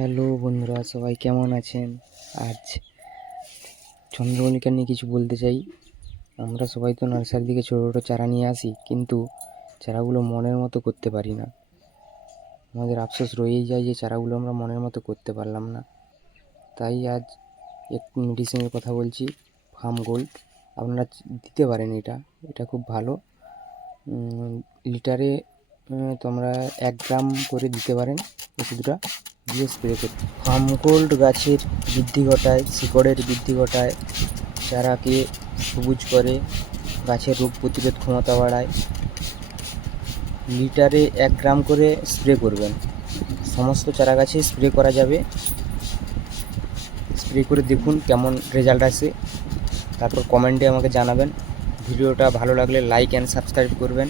Hello বন্ধুরা, সবাই কেমন আছেন? আজ চন্দ্রমল্লিকা নিয়ে কিছু বলতে চাই। আমরা সবাই তো নার্সারি থেকে ছোটো ছোটো চারা নিয়ে আসি, কিন্তু চারাগুলো মনের মতো করতে পারি না। আমাদের আফসোস রয়েই যায় যে চারাগুলো আমরা মনের মতো করতে পারলাম না। তাই আজ একটু মেডিসিনের কথা বলছি, ফার্ম গোল্ড। আপনারা দিতে পারেন, এটা খুব ভালো। লিটারে তোমরা 1 গ্রাম করে দিতে পারেন ওষুধটা, দিয়ে স্প্রে করতে। ফার্ম গোল্ড গাছের বৃদ্ধি ঘটায়, শিকড়ের বৃদ্ধি ঘটায়, চারাকে সবুজ করে, গাছের রোগ প্রতিরোধ ক্ষমতা বাড়ায়। লিটারে 1 গ্রাম করে স্প্রে করবেন, সমস্ত চারা গাছে স্প্রে করা যাবে। স্প্রে করে দেখুন কেমন রেজাল্ট আসে, তারপর কমেন্টে আমাকে জানাবেন। ভিডিওটা ভালো লাগলে লাইক অ্যান্ড সাবস্ক্রাইব করবেন।